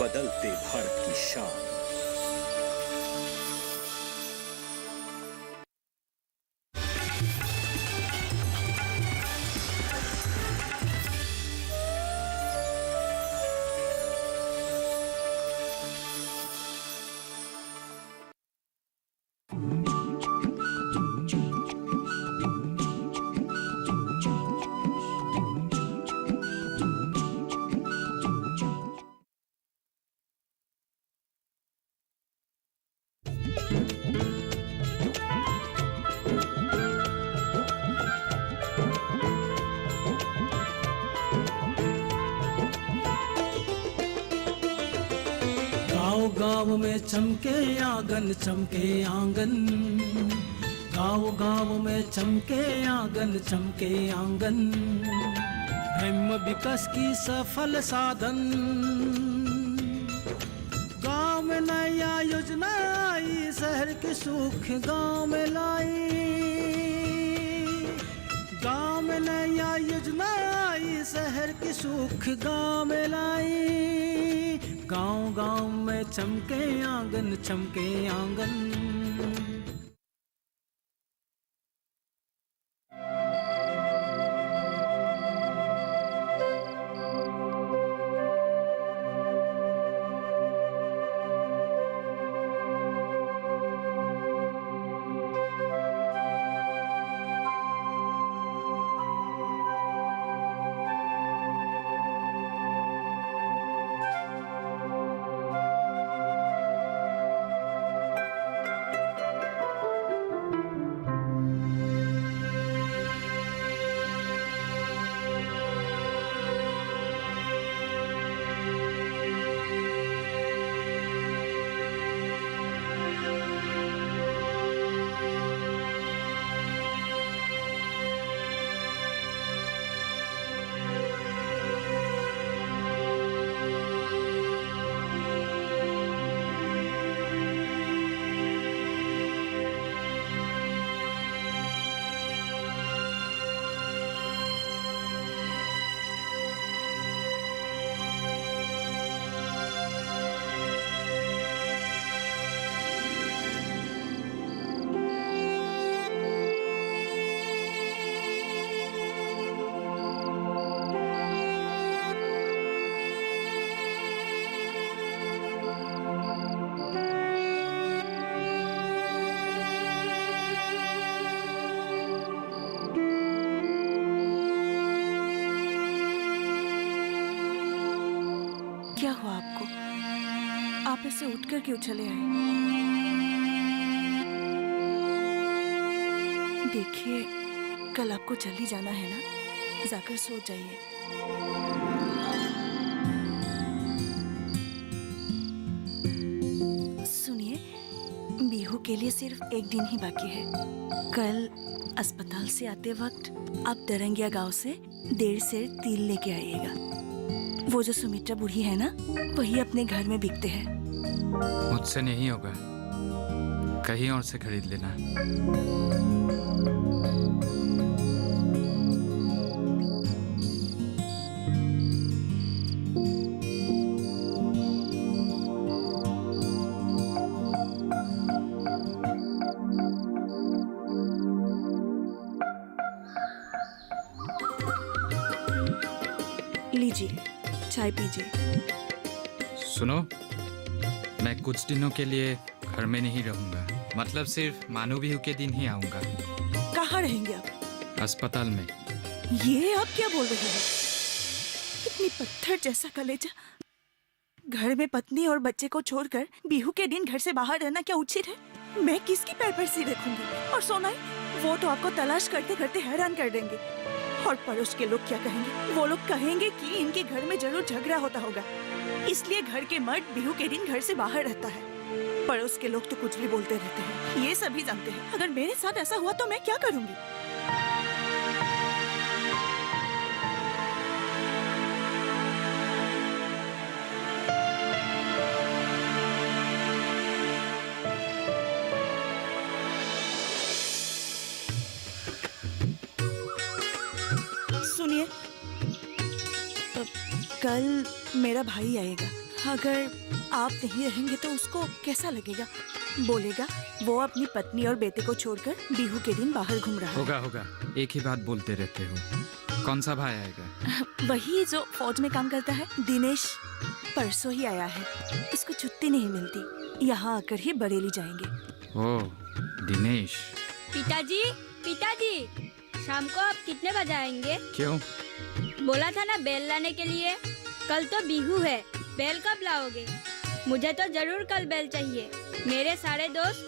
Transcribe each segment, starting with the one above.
बदलते भारत की शान। गाँव गाँव में चमके आंगन, चमके आंगन। गाँव गाँव में चमके आंगन, चमके आंगन। ब्रह्म विकास की सफल साधन। गाँव में नया योजना आई, शहर के सुख गाँव में लाई। गाँव में नया योजना आई, शहर के सुख गाँव में लाई। गाँव गाँव में चमके आंगन, चमके आंगन। क्या हुआ आपको? आप ऐसे उठकर क्यों चले आए? देखिए, कल आपको जल्दी जाना है ना, जाकर सो जाइए। सुनिए, बिहू के लिए सिर्फ एक दिन ही बाकी है। कल अस्पताल से आते वक्त आप दरंगिया गांव से 1.5 सेर तिल लेके आइएगा। वो जो सुमित्रा बूढ़ी है ना, वही अपने घर में बिकते हैं। मुझसे नहीं होगा, कहीं और से खरीद लेना। लीजिए, चाय पीजिए। सुनो, मैं कुछ दिनों के लिए घर में नहीं रहूंगा। मतलब सिर्फ मानव बिहू के दिन ही आऊंगा। कहाँ रहेंगे आप? अस्पताल में। ये आप क्या बोल रहे हैं? इतनी पत्थर जैसा कलेजा। घर में पत्नी और बच्चे को छोड़कर बिहू के दिन घर से बाहर रहना क्या उचित है? मैं किसकी पैर पर सिर रखूंगी? और सोनाई, वो तो आपको तलाश करते करते हैरान कर देंगे। और पड़ोस के लोग क्या कहेंगे? वो लोग कहेंगे कि इनके घर में जरूर झगड़ा होता होगा, इसलिए घर के मर्द बिहू के दिन घर से बाहर रहता है। पड़ोस के लोग तो कुछ भी बोलते रहते हैं, ये सभी जानते हैं। अगर मेरे साथ ऐसा हुआ तो मैं क्या करूंगी? सुनिए, कल मेरा भाई आएगा। अगर आप नहीं रहेंगे तो उसको कैसा लगेगा? बोलेगा वो अपनी पत्नी और बेटे को छोड़कर बिहू के दिन बाहर घूम रहा है। होगा, एक ही बात बोलते रहते हो। कौन सा भाई आएगा? वही जो फौज में काम करता है, दिनेश। परसों ही आया है, उसको छुट्टी नहीं मिलती। यहाँ आकर ही बरेली जाएंगे। ओह, दिनेश। पिताजी, शाम को आप कितने बजे आएंगे? क्यों? बोला था ना बेल लाने के लिए। कल तो बिहू है, बेल कब लाओगे? मुझे तो जरूर कल बेल चाहिए। मेरे सारे दोस्त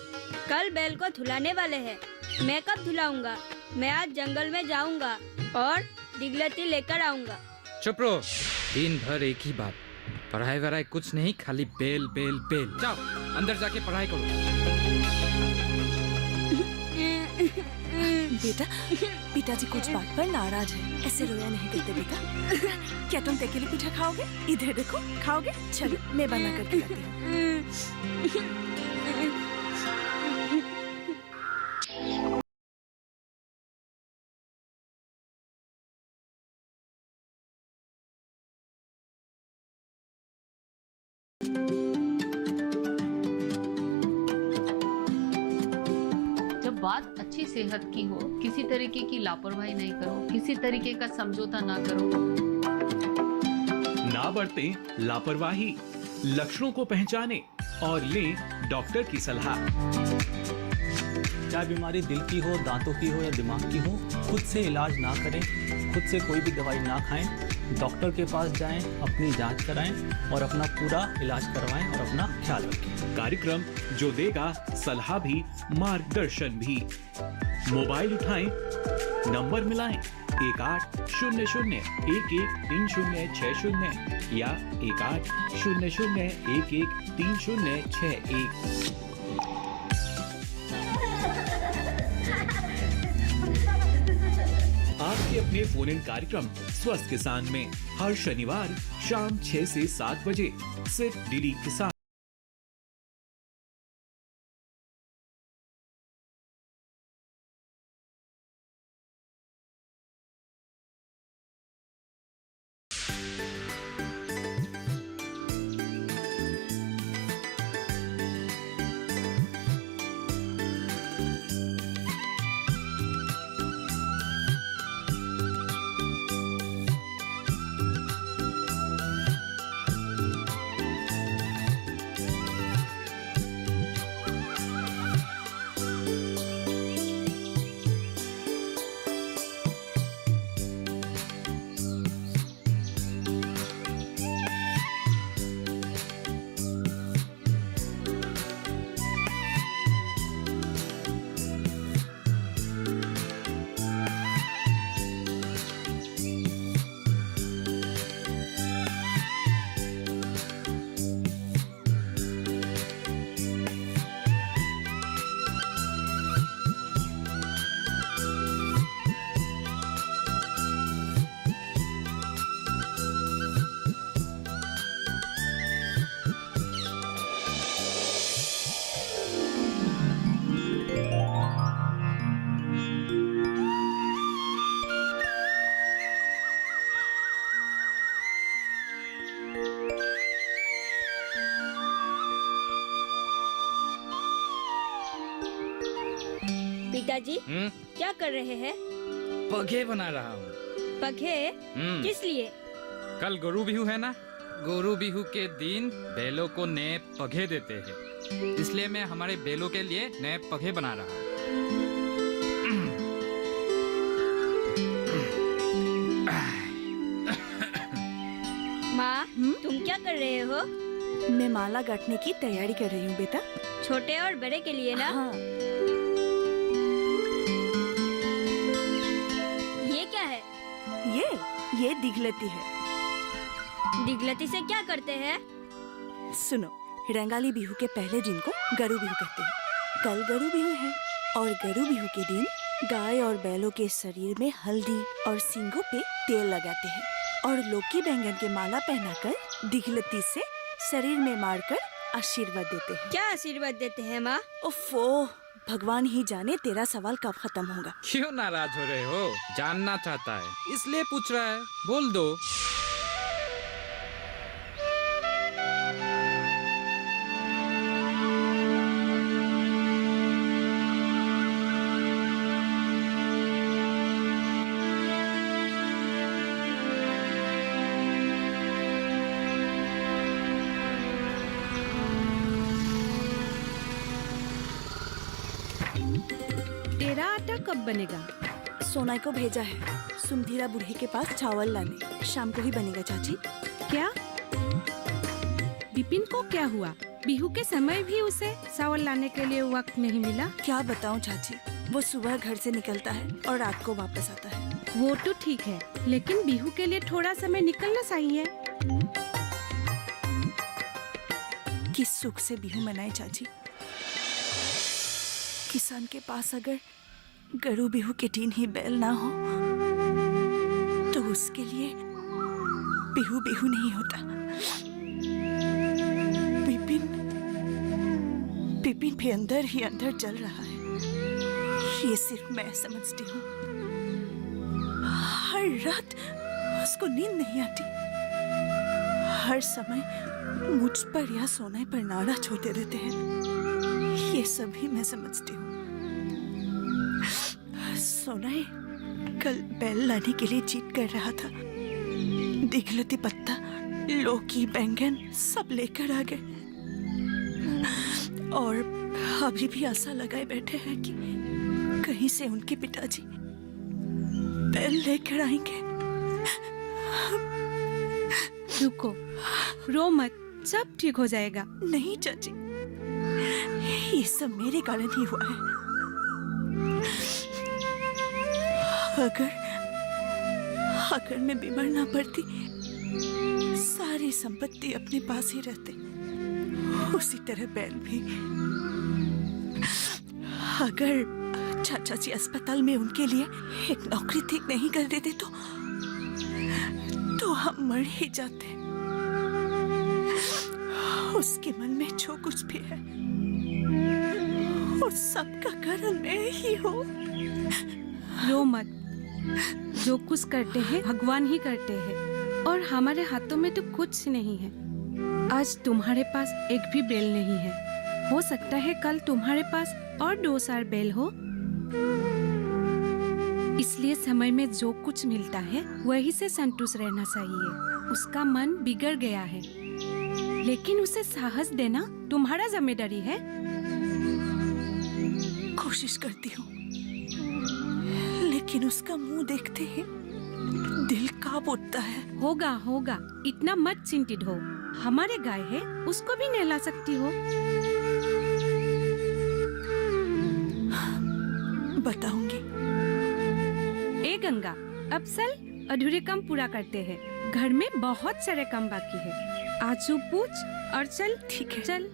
कल बेल को धुलाने वाले हैं। मैं कब धुलाऊंगा? मैं आज जंगल में जाऊंगा और दिगलती लेकर आऊंगा। चुप रहो, दिन भर एक ही बात। पढ़ाई वढ़ाई कुछ नहीं, खाली बेल बेल बेल। जाओ अंदर जाके पढ़ाई करो। बेटा, पिताजी कुछ बात पर नाराज है। ऐसे रोया नहीं करते बेटा। क्या तुम तेकेली पीठा खाओगे? इधर देखो, खाओगे? चलो मैं बना करके लाती हूँ। जब बात अच्छी सेहत की हो, किसी तरीके की लापरवाही नहीं करो, किसी तरीके का समझौता ना करो। ना बरतें लापरवाही, लक्षणों को पहचाने और लें डॉक्टर की सलाह। चाहे बीमारी दिल की हो, दांतों की हो या दिमाग की हो, खुद से इलाज ना करें, खुद से कोई भी दवाई ना खाएं, डॉक्टर के पास जाएं, अपनी जांच कराएं और अपना पूरा इलाज करवाएं और अपना ख्याल रखें। कार्यक्रम जो देगा सलाह भी, मार्गदर्शन भी। मोबाइल उठाएं, नंबर मिलाएं 1800113060 या 1800113061। आपके अपने फोन इन कार्यक्रम स्वस्थ किसान में हर शनिवार शाम 6 से 7 बजे सिर्फ डीडी किसान। पिताजी क्या कर रहे हैं? पगे बना रहा हूँ। पगे? किस लिए? कल गोरू बिहू है ना, गोरू बिहू के दिन बैलों को नए पगे देते हैं, इसलिए मैं हमारे बैलों के लिए नए पगे बना रहा हूँ। माँ, तुम क्या कर रहे हो? मैं माला गांठने की तैयारी कर रही हूँ बेटा। छोटे और बड़े के लिए ना? हाँ। ये क्या है? ये दिगलती है। दिगलती से क्या करते हैं? सुनो, रंगाली बिहू के पहले दिन को गरु बिहू कहते हैं। कल गरु बिहू है और गरु बिहू के दिन गाय और बैलों के शरीर में हल्दी और सींगों पे तेल लगाते हैं और लौकी बैंगन के माला पहनाकर दिगलती से शरीर में मारकर आशीर्वाद देते हैं। क्या आशीर्वाद देते हैं माँ? ओफो, भगवान ही जाने तेरा सवाल कब खत्म होगा। क्यों नाराज हो रहे हो? जानना चाहता है इसलिए पूछ रहा है, बोल दो। कब बनेगा? सोनाई को भेजा है सुंधीरा बूढ़े के पास चावल लाने। शाम को ही बनेगा चाची। क्या? विपिन को क्या हुआ? बिहू के समय भी उसे चावल लाने के लिए वक्त नहीं मिला। क्या बताऊं चाची, वो सुबह घर से निकलता है और रात को वापस आता है। वो तो ठीक है, लेकिन बिहू के लिए थोड़ा समय निकलना चाहिए। किस सुख से बिहू मनाए चाची? किसान के पास अगर गरु बिहू के दिन ही बैल ना हो तो उसके लिए बिहू बिहू नहीं होता। बिपिन भी अंदर ही अंदर जल रहा है, ये सिर्फ मैं समझती हूँ। हर रात उसको नींद नहीं आती, हर समय मुझ पर या सोनाई पर नाड़ा छोड़ते रहते हैं, ये सभी मैं समझती हूँ। सोनाई कल बैल लाने के लिए जीत कर रहा था, दिखलती पत्ता, लौकी, बैंगन सब लेकर आ गए और अभी भी आशा लगाए बैठे हैं कि कहीं से उनके पिताजी बैल लेकर आएंगे। रुको, रो मत, सब ठीक हो जाएगा। नहीं चाची, ये सब मेरे कारण ही हुआ है। अगर मैं बीमार ना पड़ती, सारी संपत्ति अपने पास ही रहते, उसी तरह बैल भी। अगर चाचा जी अस्पताल में उनके लिए एक नौकरी ठीक नहीं कर देते तो हम मर ही जाते। उसके मन में जो कुछ भी है उस सब का कारण मैं ही हूँ। रो मत, जो कुछ करते हैं भगवान ही करते हैं और हमारे हाथों में तो कुछ नहीं है। आज तुम्हारे पास एक भी बैल नहीं है, हो सकता है कल तुम्हारे पास और 2 साल बैल हो। इसलिए समय में जो कुछ मिलता है वही से संतुष्ट रहना चाहिए। उसका मन बिगड़ गया है, लेकिन उसे साहस देना तुम्हारा जिम्मेदारी है। कोशिश करती हूँ, लेकिन उसका मुंह देखते ही दिल कांप उठता है। होगा होगा, इतना मत चिंतित हो। हमारे गाय है, उसको भी नहला सकती हो। बताऊंगी। ए गंगा, अब चल अधूरे काम पूरा करते हैं। घर में बहुत सारे काम बाकी है। आज तू पूछ और चल। ठीक है, चल।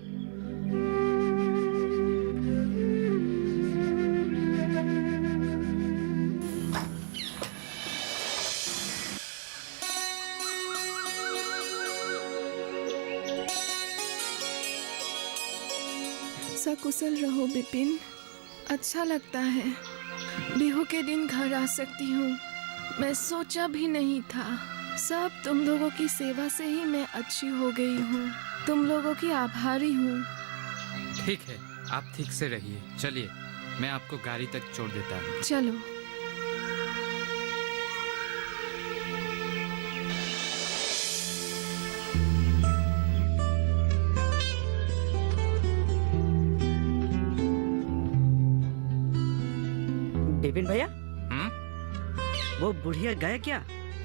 सकुशल रहो बिपिन, अच्छा लगता है। बिहू के दिन घर आ सकती हूँ, मैं सोचा भी नहीं था। सब तुम लोगों की सेवा से ही मैं अच्छी हो गई हूँ। तुम लोगों की आभारी हूँ। ठीक है, आप ठीक से रहिए। चलिए, मैं आपको गाड़ी तक छोड़ देता हूँ। चलो। बिपिन भैया, वो बुढ़िया गया क्या?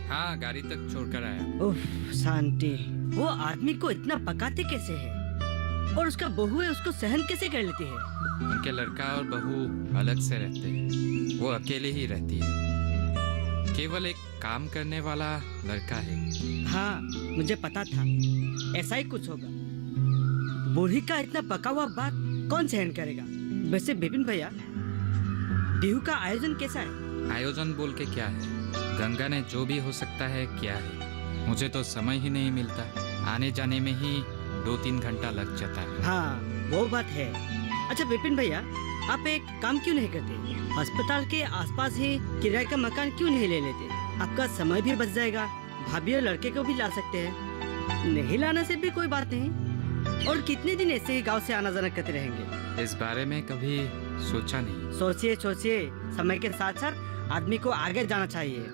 हाँ, गाड़ी तक छोड़कर आया। उफ, शांति। वो आदमी को इतना पकाते कैसे है? और उसका बहू है, उसको सहन कैसे कर लेती है? उनके लड़का और बहू अलग से रहते हैं, वो अकेले ही रहती है। केवल एक काम करने वाला लड़का है। हाँ, मुझे पता था ऐसा ही कुछ होगा। बूढ़ी का इतना पका हुआ बात कौन सहन करेगा? वैसे बिपिन भैया, बिहू का आयोजन कैसा है? आयोजन बोल के क्या है, गंगा ने जो भी हो सकता है किया है। मुझे तो समय ही नहीं मिलता, आने जाने में ही 2-3 घंटा लग जाता है। हाँ, वो बात है। अच्छा बिपिन भैया, आप एक काम क्यों नहीं करते? अस्पताल के आसपास ही किराए का मकान क्यों नहीं ले लेते? आपका समय भी बच जाएगा, भाभी और लड़के को भी ला सकते हैं। नहीं लाने से भी कोई बात नहीं। और कितने दिन ऐसे ही गाँव से आना जाना करते रहेंगे? इस बारे में कभी सोचा नहीं। सोचिए सोचिए, समय के साथ साथ आदमी को आगे जाना चाहिए।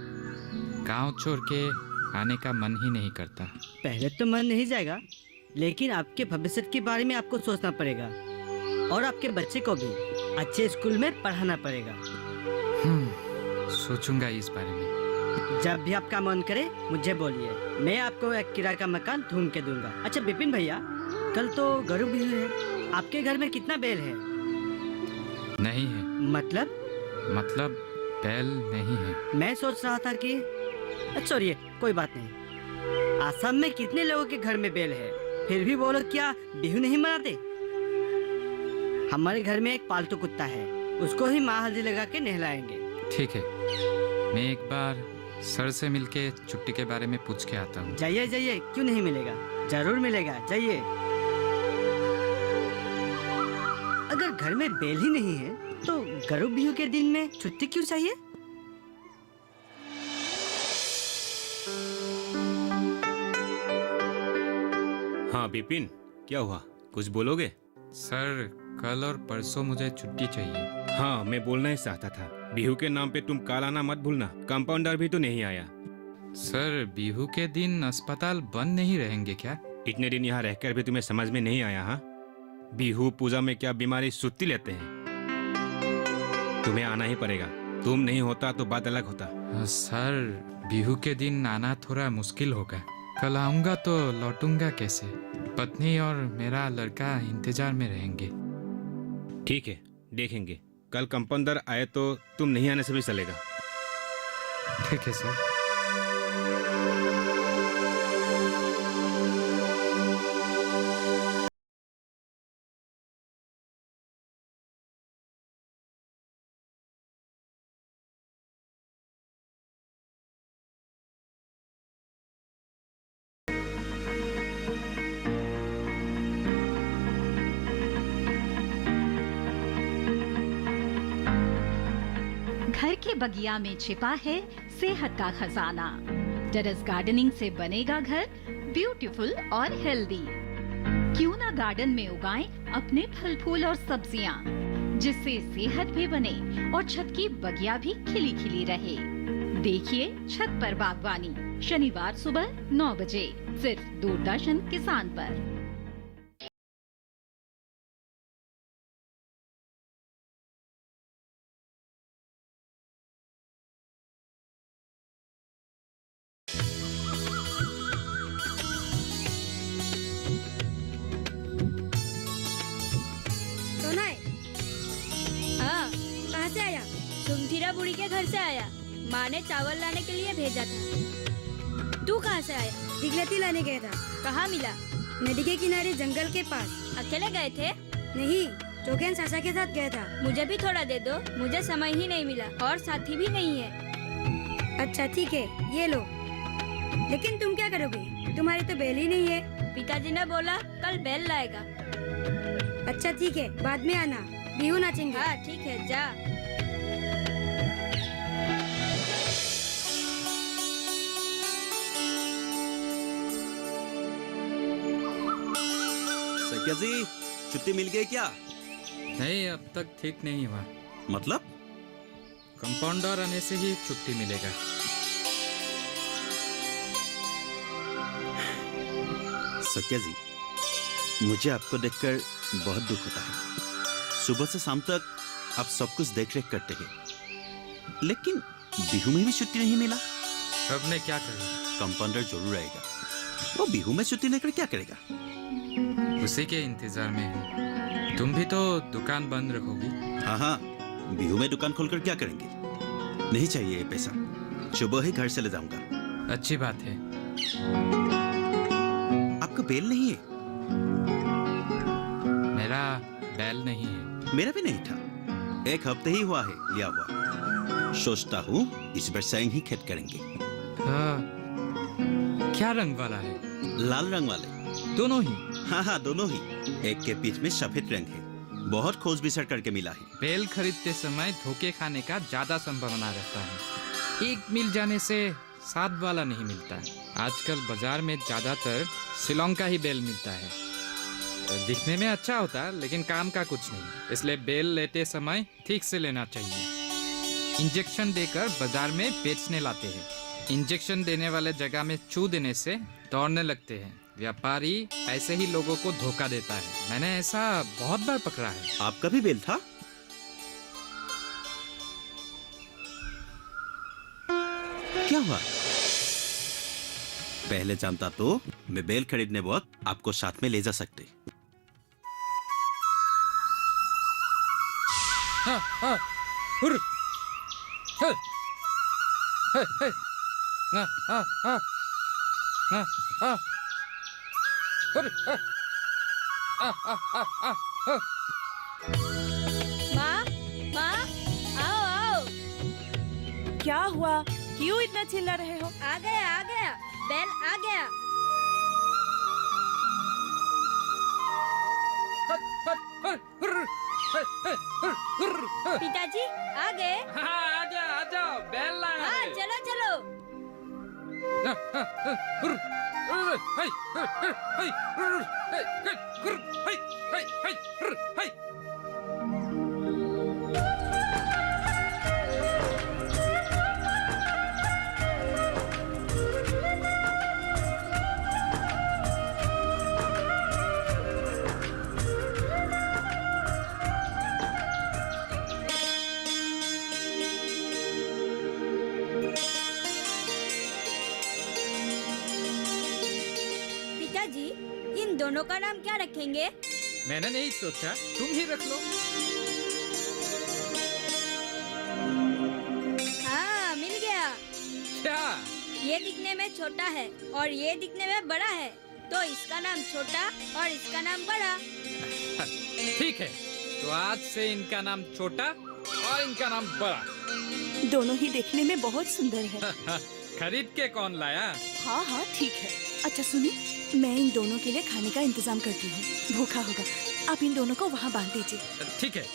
गांव छोड़ के आने का मन ही नहीं करता। पहले तो मन नहीं जाएगा, लेकिन आपके भविष्य के बारे में आपको सोचना पड़ेगा और आपके बच्चे को भी अच्छे स्कूल में पढ़ाना पड़ेगा। सोचूंगा इस बारे में। जब भी आपका मन करे मुझे बोलिए, मैं आपको एक किराए का मकान ढूंढ के दूंगा। अच्छा विपिन भैया, कल तो गरु बिहू है, आपके घर में कितना बैल है? नहीं है। मतलब बैल नहीं है। मैं सोच रहा था कि छोड़िए, कोई बात नहीं। आसाम में कितने लोगों के घर में बैल है, फिर भी वो लोग क्या बिहू नहीं मनाते? हमारे घर में एक पालतू कुत्ता है, उसको ही माँ हल्दी लगा के नहलाएंगे। ठीक है, मैं एक बार सर से मिलके छुट्टी के बारे में पूछ के आता हूँ। जाइए जाइए, क्यों नहीं मिलेगा, जरूर मिलेगा, जाइए। अगर घर में बैल ही नहीं है तो गरु बिहू के दिन में छुट्टी क्यों चाहिए? हाँ विपिन, क्या हुआ, कुछ बोलोगे? सर, कल और परसों मुझे छुट्टी चाहिए। हाँ, मैं बोलना ही चाहता था, बिहू के नाम पे तुम कल आना मत भूलना। कंपाउंडर भी तो नहीं आया। सर, बिहू के दिन अस्पताल बंद नहीं रहेंगे क्या? इतने दिन यहाँ रहकर भी तुम्हें समझ में नहीं आया? हाँ, बिहू पूजा में क्या बीमारी सुत्ती लेते हैं? तुम्हें आना ही पड़ेगा, तुम नहीं होता तो बात अलग होता। सर, बिहू के दिन आना थोड़ा मुश्किल होगा। कल आऊंगा तो लौटूंगा कैसे? पत्नी और मेरा लड़का इंतजार में रहेंगे। ठीक है, देखेंगे। कल कंपाउंडर आए तो तुम नहीं आने से भी चलेगा। ठीक है सर। घर के बगिया में छिपा है सेहत का खजाना। टेरेस गार्डनिंग से बनेगा घर ब्यूटीफुल और हेल्दी। क्यों ना गार्डन में उगाएं अपने फल फूल और सब्जियां, जिससे सेहत भी बने और छत की बगिया भी खिली खिली रहे। देखिए छत पर बागवानी, शनिवार सुबह 9 बजे सिर्फ दूरदर्शन किसान पर। सुमथीरा बुढ़ी के घर से आया। माँ ने चावल लाने के लिए भेजा था। तू कहाँ से आया? दिगलती लाने गया था। कहाँ मिला? नदी के किनारे जंगल के पास। अकेले गए थे? नहीं, चोगेन सासा के साथ गया था। मुझे भी थोड़ा दे दो, मुझे समय ही नहीं मिला और साथी भी नहीं है। अच्छा ठीक है, ये लो। लेकिन तुम क्या करोगे, तुम्हारी तो बैल ही नहीं है। पिताजी ने बोला कल बैल लाएगा। अच्छा ठीक है, बाद में आना, बिहू नाचेंगे। हाँ ठीक है, जा। सैया जी, छुट्टी मिल गई क्या? नहीं, अब तक ठीक नहीं हुआ। मतलब? कंपाउंडर आने से ही छुट्टी मिलेगा। सत्या जी, मुझे आपको देखकर बहुत दुख होता है। सुबह से शाम तक आप सब कुछ देख रेख करते हैं, लेकिन बिहू में भी छुट्टी नहीं मिला। अब मैं क्या करूं? कंपाउंडर जरूर आएगा, वो बिहू में छुट्टी लेकर क्या करेगा? उसी के इंतजार में हूँ। तुम भी तो दुकान बंद रखोगी? हाँ हाँ, बिहू में दुकान खोलकर क्या करेंगे? नहीं चाहिए ये पैसा, सुबह ही घर से ले जाऊंगा। अच्छी बात है। आपका बैल नहीं है? मेरा बैल नहीं है। मेरा भी नहीं था, एक हफ्ते ही हुआ है लिया हुआ। सोचता हूँ इस बार सैंग ही खेत करेंगे। क्या रंग वाला है? लाल रंग वाले। दोनों ही? हाँ हाँ, दोनों ही। एक के बीच में सफेद रंग है, बहुत खोज बिसर करके मिला है। बैल खरीदते समय धोखे खाने का ज्यादा संभावना रहता है। एक मिल जाने से 7 वाला नहीं मिलता। आजकल बाजार में ज्यादातर शिलोंग का ही बैल मिलता है। दिखने में अच्छा होता है लेकिन काम का कुछ नहीं, इसलिए बैल लेते समय ठीक से लेना चाहिए। इंजेक्शन देकर बाजार में बेचने लाते हैं। इंजेक्शन देने वाले जगह में छू देने से दौड़ने लगते हैं। व्यापारी ऐसे ही लोगों को धोखा देता है। मैंने ऐसा बहुत बार पकड़ा है। आपका भी बैल था? क्या हुआ? पहले जानता तो मैं बेल खरीदने वक्त आपको साथ में ले जा सकते। हाँ, हाँ, हुर, हे, हे, हे, हाँ, हाँ, हाँ, हाँ, हाँ, हुर, हाँ, हाँ, हाँ, हाँ, हाँ। माँ, माँ, आओ आओ। क्या हुआ? क्यों इतना चिल्ला रहे हो? आ गया, बेल आ गया। पिताजी आ गए? हाँ, आ जाओ, बेल लाए। हाँ, चलो चलो। पिताजी, इन दोनों का नाम क्या रखेंगे? मैंने नहीं सोचा, तुम ही रख लो। हाँ, मिल गया। क्या? ये दिखने में छोटा है और ये दिखने में बड़ा है, तो इसका नाम छोटा और इसका नाम बड़ा। ठीक है, तो आज से इनका नाम छोटा और इनका नाम बड़ा। दोनों ही देखने में बहुत सुंदर है। खरीद के कौन लाया? हाँ हाँ ठीक है। अच्छा सुनिए, मैं इन दोनों के लिए खाने का इंतजाम करती हूँ। भूखा होगा, आप इन दोनों को वहाँ बांध दीजिए। ठीक है।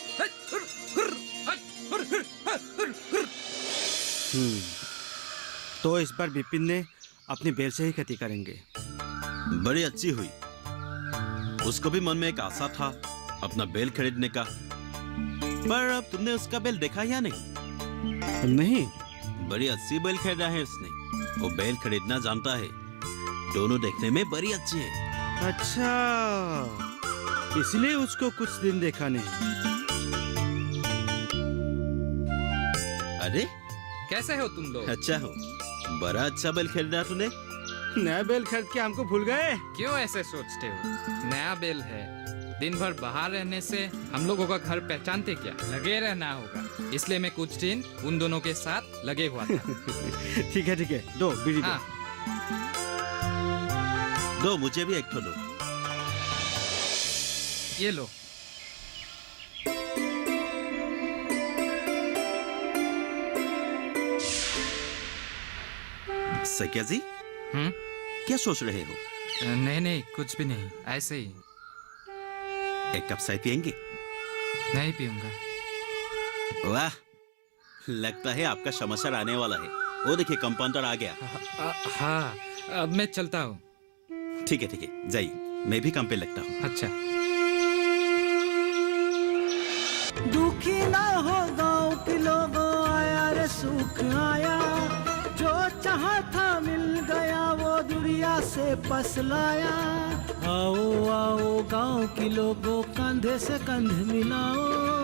तो इस बार बिपिन ने अपनी बेल से ही खेती करेंगे। बड़ी अच्छी हुई। उसको भी मन में एक आशा था अपना बेल खरीदने का, पर अब तुमने उसका बेल देखा या नहीं? नहीं। बड़ी अच्छी बेल खरीदा है उसने। वो बेल खरीदना जानता है। दोनों देखने में बड़ी अच्छी है। अच्छा, इसलिए उसको कुछ दिन देखा नहीं। अरे कैसे हो तुम लोग? अच्छा हो। बड़ा अच्छा बेल खरीदा तूने। नया बेल खरीद के हमको भूल गए? क्यों ऐसे सोचते हो? नया बेल है, दिन भर बाहर रहने से हम लोगों का घर पहचानते क्या? लगे रहना होगा, इसलिए मैं कुछ दिन उन दोनों के साथ लगे हुआ था। ठीक है, दो बीड़ी दो। हाँ। दो, मुझे भी एक ठो दो। ये लो। सकिया जी, क्या सोच रहे हो? नहीं, कुछ भी नहीं, ऐसे ही। एक कप चाय पियेंगे? नहीं पीऊंगा। वाह, लगता है आपका समाचार आने वाला है। वो देखिए, कंपाउंडर आ गया। हाँ, अब मैं चलता हूँ। ठीक है, जाइए, मैं भी काम पे लगता हूँ। अच्छा। दुखी ना हो गाँव के लोगों, आया रे सुख आया। जो चाहा था मिल गया, वो दुनिया से पसलाया। आओ आओ गाँव के लोगों, कंधे से कंध मिलाओ।